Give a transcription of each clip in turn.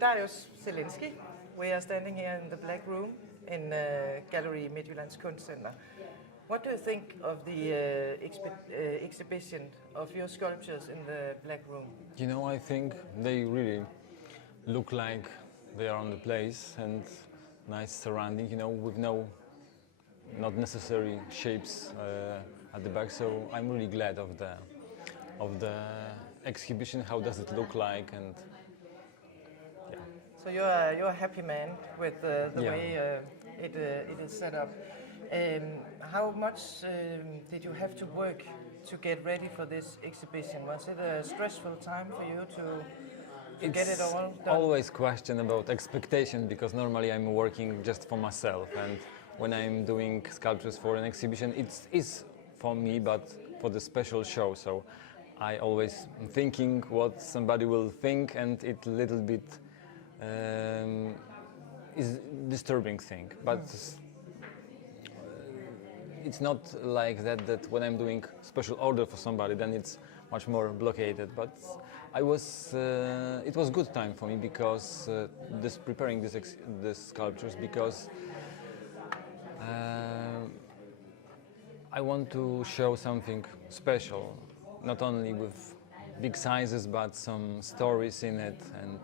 Dariusz Zielinski. We are standing here in the Black Room in Gallery Midtjyllands Kunst. What do you think of the exhibition of your sculptures in the Black Room? You know, I think they really look like they are on the place and nice surrounding, you know, with not necessary shapes at the back. So I'm really glad of the exhibition. How does it look like? And yeah. So you're a happy man with the way it is set up. How much did you have to work to get ready for this exhibition? Was it a stressful time for you to get it all done? Always question about expectation, because normally I'm working just for myself, and when I'm doing sculptures for an exhibition, it is for me, but for the special show. So I always thinking what somebody will think, and it a little bit is disturbing thing. But it's not like that when I'm doing special order for somebody, then it's much more blockaded. But it was good time for me, because preparing this sculptures, because I want to show something special, not only with big sizes, but some stories in it. And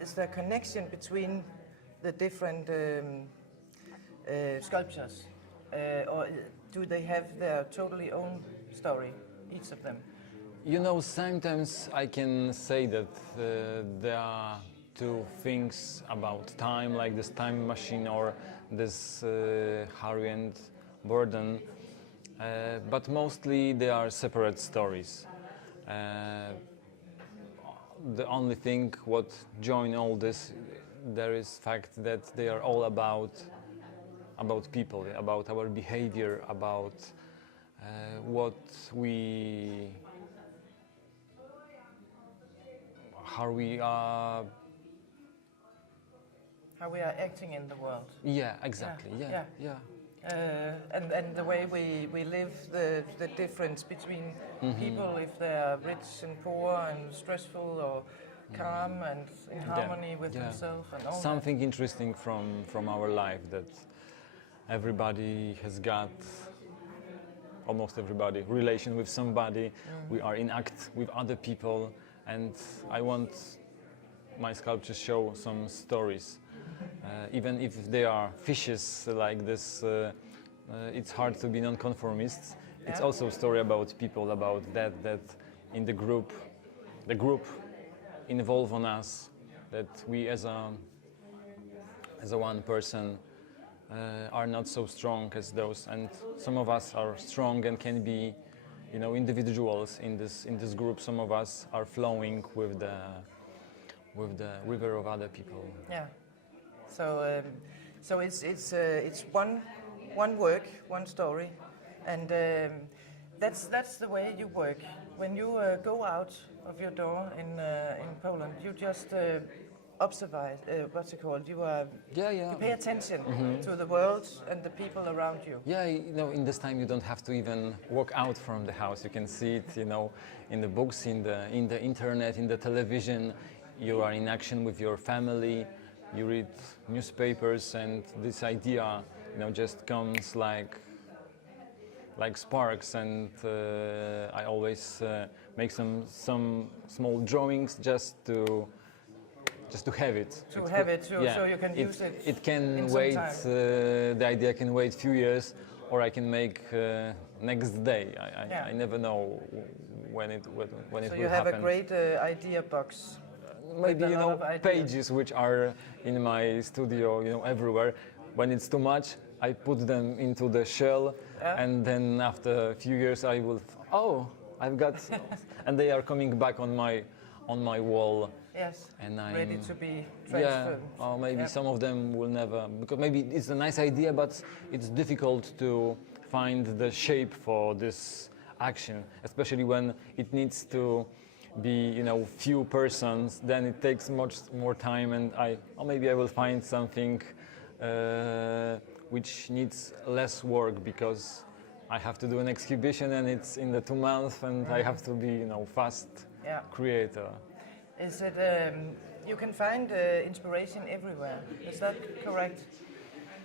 is there a connection between the different sculptures, or do they have their totally own story, each of them? You know, sometimes I can say that there are two things about time, like this time machine or this Harry and Burden, but mostly they are separate stories. The only thing what join all this, there is fact that they are all about people, about our behavior, about how we are acting in the world. Yeah, exactly. Yeah. And the way we live, the difference between people, if they are rich and poor and stressful or calm and in harmony with themselves, and all something that. Interesting from our life, that everybody has got, almost everybody, relation with somebody. We are in act with other people, and I want my sculptures show some stories. Even if they are fishes like this, it's hard to be non-conformist. It's also a story about people, about that in the group involve on us, that we as a one person are not so strong as those, and some of us are strong and can be, you know, individuals in this group. Some of us are flowing with the river of other people. Yeah. So it's one work, one story, and that's the way you work. When you go out of your door in Poland, you just observe. What's it called? You pay attention to the world and the people around you. Yeah, you know, in this time you don't have to even walk out from the house. You can see it, you know, in the books, in the internet, in the television. You are in action with your family. You read newspapers, and this idea, you know, just comes like sparks. And I always make some small drawings just to have it. So you can use it. It can wait. The idea can wait few years, or I can make next day. I never know when it will happen. So you have a great idea box. Maybe, you know, pages which are in my studio, you know, everywhere. When it's too much, I put them into the shell, and then after a few years I will, I've got, and they are coming back on my wall. Yes, and I'm ready to be transferred. Yeah, or maybe some of them will never, because maybe it's a nice idea, but it's difficult to find the shape for this action, especially when it needs to be, you know, few persons. Then it takes much more time, and maybe I will find something which needs less work, because I have to do an exhibition and it's in the 2 months, and I have to be, you know, fast creator. is it you can find inspiration everywhere. Is that correct?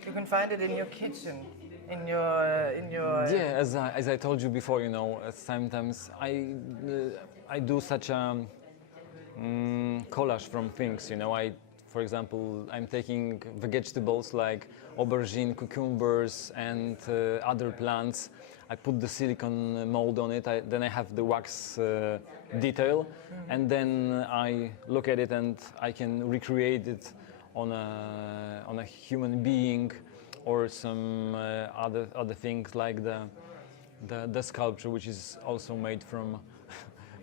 You can find it in your kitchen, in your. Yeah, as I told you before, you know, sometimes I do such a collage from things. You know, for example, I'm taking vegetables like aubergine, cucumbers, and other plants. I put the silicone mold on it. Then I have the wax detail, and then I look at it and I can recreate it on a human being, or some other things like the sculpture, which is also made from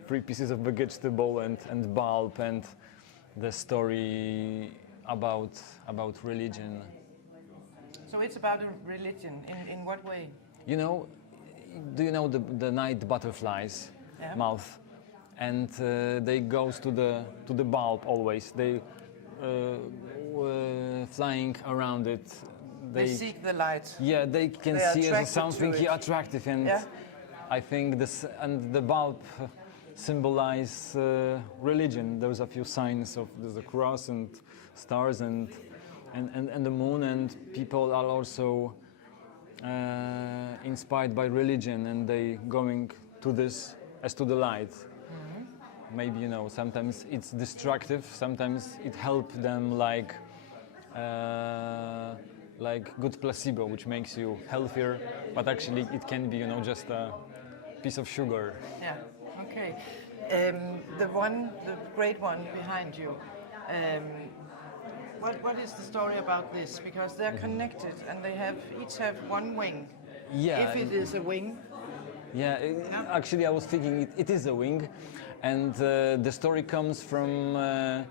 3 pieces of vegetable and bulb, and the story about religion. So it's about a religion. In what way? You know, do you know the night butterflies mouth? And they goes to the bulb always. They flying around it. They seek the light. Yeah, they can see it as something attractive, and I think this and the bulb symbolize religion. There's a few signs of there's a cross and stars and the moon, and people are also inspired by religion, and they going to this as to the light. Mm-hmm. Maybe, you know, sometimes it's destructive, sometimes it helps them like good placebo, which makes you healthier, but actually it can be, you know, just a piece of sugar. Yeah. Okay. The great one behind you. What is the story about this? Because they're connected and they each have one wing. Yeah. If it is a wing. Yeah. Actually, I was thinking it is a wing, and the story comes from a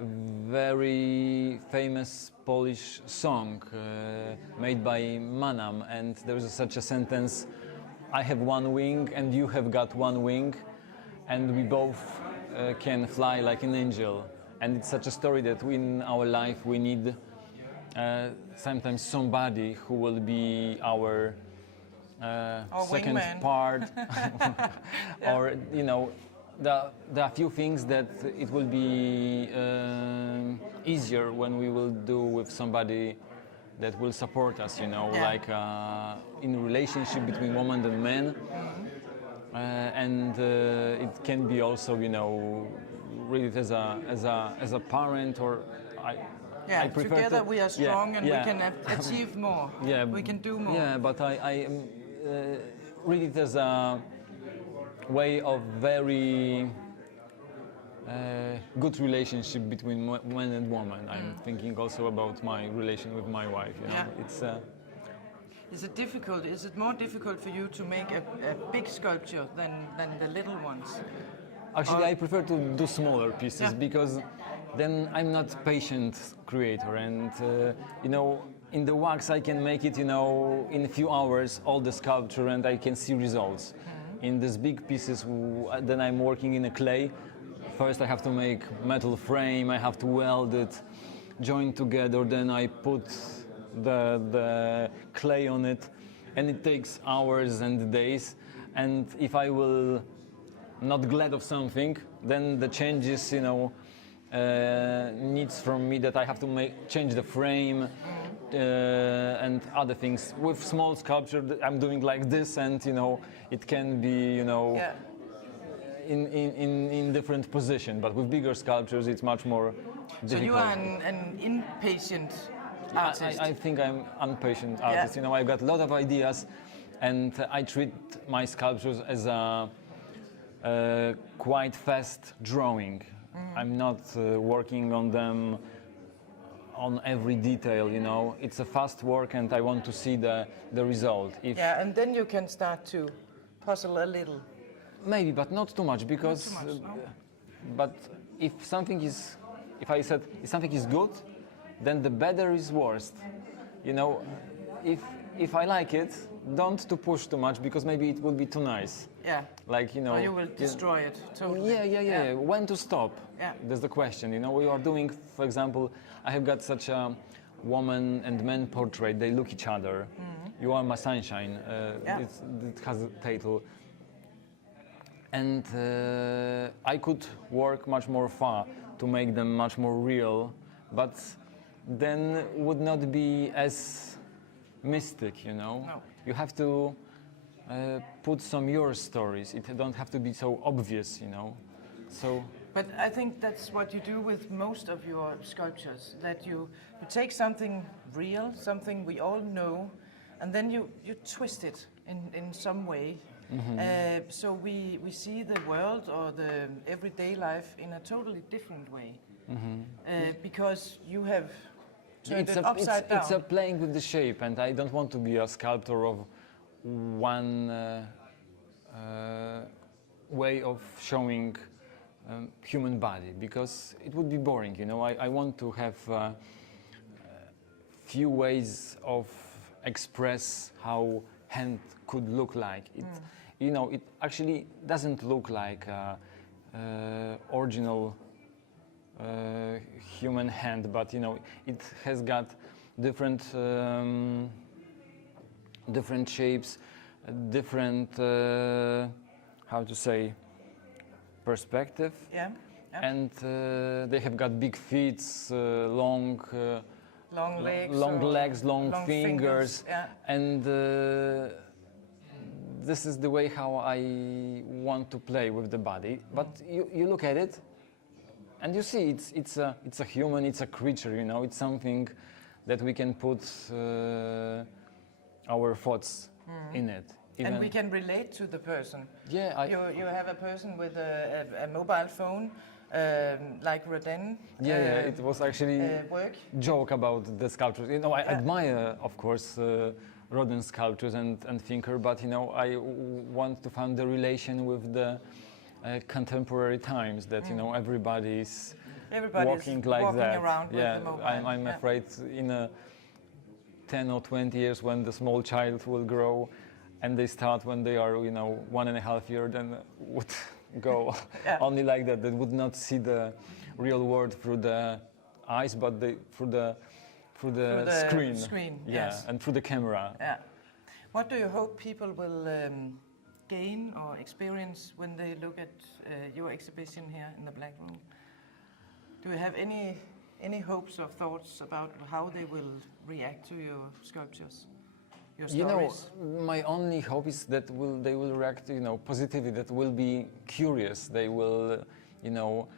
very famous Polish song made by Manam, and there is such a sentence: "I have one wing, and you have got one wing, and we both can fly like an angel." And it's such a story that in our life we need sometimes somebody who will be our second wingman. part, or, you know, there are few things that it will be easier when we will do with somebody that will support us, you know, like in a relationship between woman and man. And it can be also, you know, read it as a parent, or I prefer together we are strong and we can achieve more. Yeah, we can do more. Yeah, but I read it as a way of very good relationship between man and woman. I'm thinking also about my relation with my wife. You know? It's. Is it difficult? Is it more difficult for you to make a big sculpture than the little ones? Actually, I prefer to do smaller pieces because then I'm not patient creator, and you know, in the wax I can make it, you know, in a few hours all the sculpture, and I can see results. In these big pieces, then I'm working in a clay. First I have to make metal frame, I have to weld it, join together, then I put the clay on it, and it takes hours and days. And if I will not glad of something, then the changes, you know, needs from me that I have to change the frame and other things. With small sculpture, I'm doing like this, and, you know, it can be, you know, in different position. But with bigger sculptures, it's much more difficult. So you are an impatient artist. I think I'm impatient artist. You know, I've got a lot of ideas, and I treat my sculptures as a quite fast drawing. I'm not working on them on every detail, you know. It's a fast work, and I want to see the result. And then you can start to puzzle a little. Maybe, but not too much, because not too much, no? But if something is good, then the better is worst. You know, if I like it, don't to push too much, because maybe it will be too nice. Yeah. Like, you know. Or you will destroy it totally. Yeah. When to stop? Yeah. That's the question. You know, we are doing, for example, I have got such a woman and man portrait. They look each other. You are my sunshine. It has a title. and I could work much more far to make them much more real, but then would not be as mystic, you know. No. You have to put some your stories. It don't have to be so obvious, you know. So. But I think that's what you do with most of your sculptures, that you take something real, something we all know, and then you twist it in some way. So we see the world or the everyday life in a totally different way. Because you have turned it upside down. It's a playing with the shape, and I don't want to be a sculptor of one way of showing human body, because it would be boring, you know. I want to have few ways of express how hand could look like. It, you know, it actually doesn't look like original human hand, but you know, it has got different different shapes, different how to say, perspective. Yeah. And they have got big feet, long legs, long fingers. Yeah. And this is the way how I want to play with the body. But you look at it, and you see it's a human, it's a creature, you know. It's something that we can put our thoughts in it. And we can relate to the person. Yeah, you have a person with a mobile phone, like Rodin. Yeah, it was actually work. Joke about the sculptures. You know, I admire, of course, Rodin's sculptures and thinker, but you know, I want to find the relation with the contemporary times that you know everybody's walking like that. Around yeah, with the mobile. I'm afraid in 10 or 20 years when the small child will grow, and they start when they are, you know, 1.5 years, then would go only like that. They would not see the real world through the eyes, but through the screen. Yeah, yes. and through the camera. Yeah. What do you hope people will gain or experience when they look at your exhibition here in the Black Room? Do you have any hopes or thoughts about how they will react to your sculptures? You know, my only hope is that they will react, you know, positively. That will be curious. They will, you know,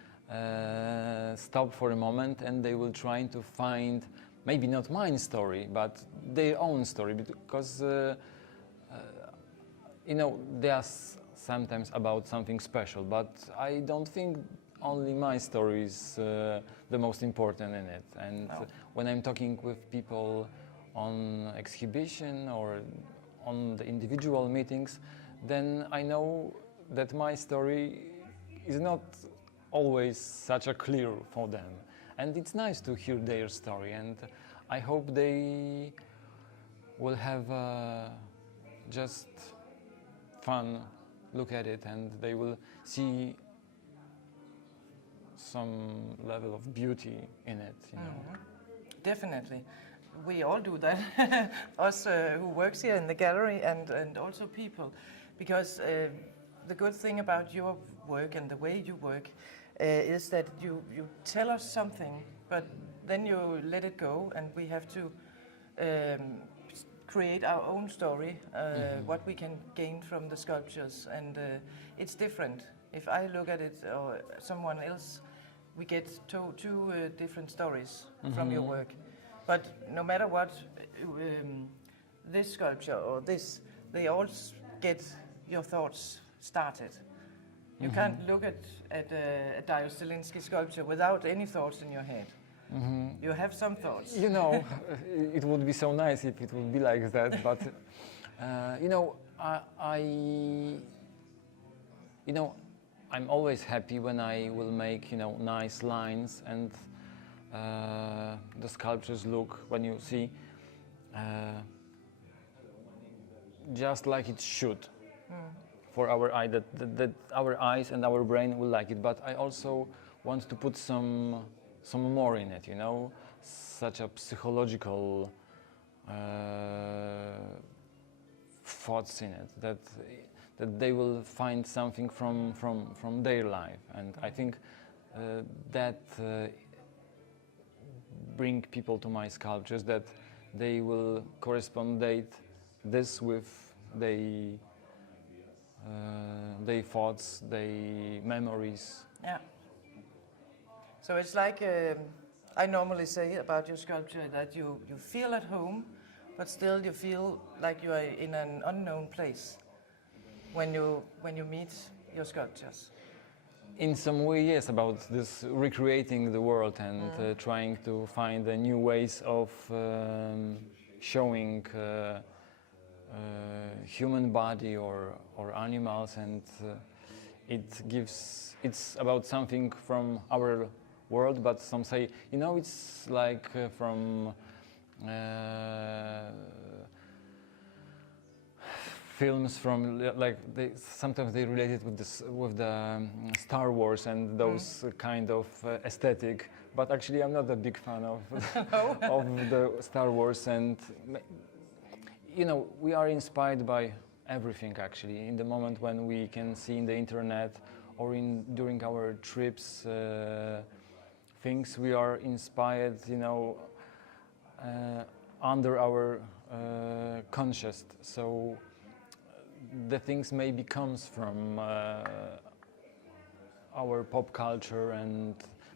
stop for a moment and they will try to find maybe not my story, but their own story, because you know, they are sometimes about something special. But I don't think only my story is the most important in it. And when I'm talking with people on exhibition or on the individual meetings, then I know that my story is not always such a clear for them. And it's nice to hear their story, and I hope they will have just fun look at it, and they will see some level of beauty in it, you know. Definitely. We all do that, us who works here in the gallery and also people, because the good thing about your work and the way you work is that you tell us something, but then you let it go, and we have to create our own story, what we can gain from the sculptures, and it's different. If I look at it or someone else, we get two different stories from your work. But no matter what, this sculpture or this, they all get your thoughts started. You can't look at a Dariusz Zielinski sculpture without any thoughts in your head. You have some thoughts. You know, it would be so nice if it would be like that, but you know, I'm always happy when I will make, you know, nice lines, and the sculptures look, when you see, just like it should for our eye, that our eyes and our brain will like it. But I also want to put some more in it, you know, such a psychological thoughts in it, that that they will find something from their life. And I think that bring people to my sculptures, that they will correspondate this with they thoughts, they memories. Yeah. So it's like I normally say about your sculpture that you feel at home, but still you feel like you are in an unknown place when you meet your sculptures. In some way, yes, about this recreating the world and trying to find new ways of showing human body or animals, and it's about something from our world, but some say, you know, it's like from films from like sometimes they relate it with the Star Wars and those kind of aesthetic, but actually I'm not a big fan of of the Star Wars, and you know, we are inspired by everything actually in the moment when we can see in the internet or during our trips things we are inspired, you know, under our conscious. So the things maybe comes from our pop culture,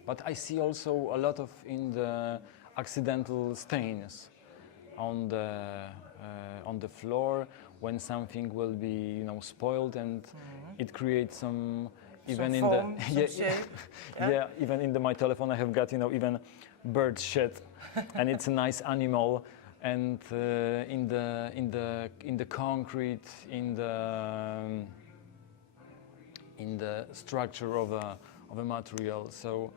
but I see also a lot of in the accidental stains on the floor when something will be, you know, spoiled, and it creates some even in form, the shape. Yeah, even in my telephone I have got, you know, even bird shit, and it's a nice animal. And in the concrete, in the structure of a material. So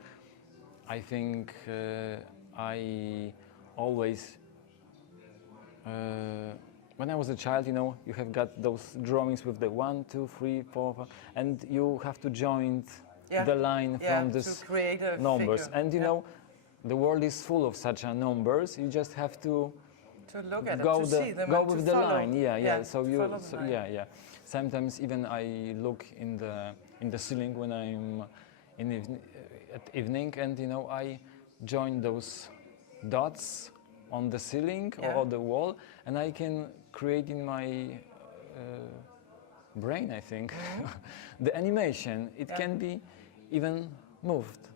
I think I always, when I was a child, you know, you have got those drawings with the 1, 2, 3, 4, 5, and you have to join the line from this numbers. Figure. And you know, the world is full of such numbers. You just have to look at go them, to see them, go and with to the follow. line. Yeah. So you, line. yeah. Sometimes even I look in the ceiling when I'm at evening, and you know, I join those dots on the ceiling or the wall, and I can create in my brain, I think, the animation. It can be even moved.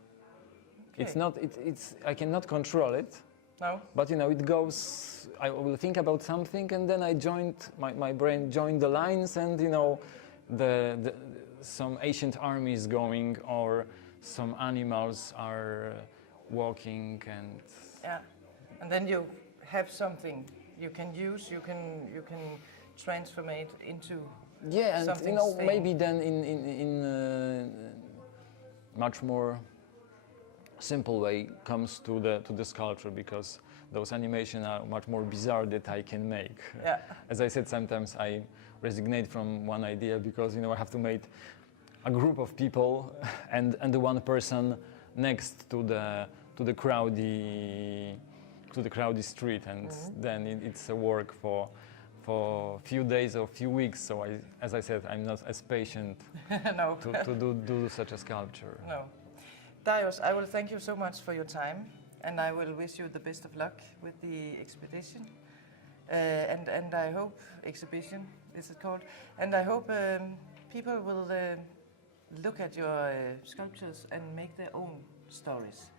Okay. It's not. It's. I cannot control it. No. But you know, it goes. I will think about something, and then my brain joined the lines, and you know, some ancient armies going, or some animals are walking, and and then you have something you can use. You can transform it into and something you know, staying. maybe then in much more simple way comes to the sculpture, because those animations are much more bizarre that I can make. Yeah. As I said, sometimes I resignate from one idea because, you know, I have to make a group of people and the one person next to the crowdy street, and then it's a work for a few days or few weeks. So as I said, I'm not as patient no. to do such a sculpture. No. Dariusz, I will thank you so much for your time, and I will wish you the best of luck with the expedition. And I hope exhibition is it called, and I hope people will look at your sculptures and make their own stories.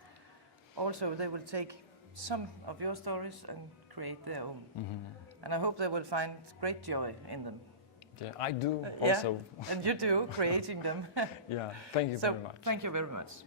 Also, they will take some of your stories and create their own. And I hope they will find great joy in them. Yeah, I do also. And you do, creating them. Yeah, thank you very much. Thank you very much.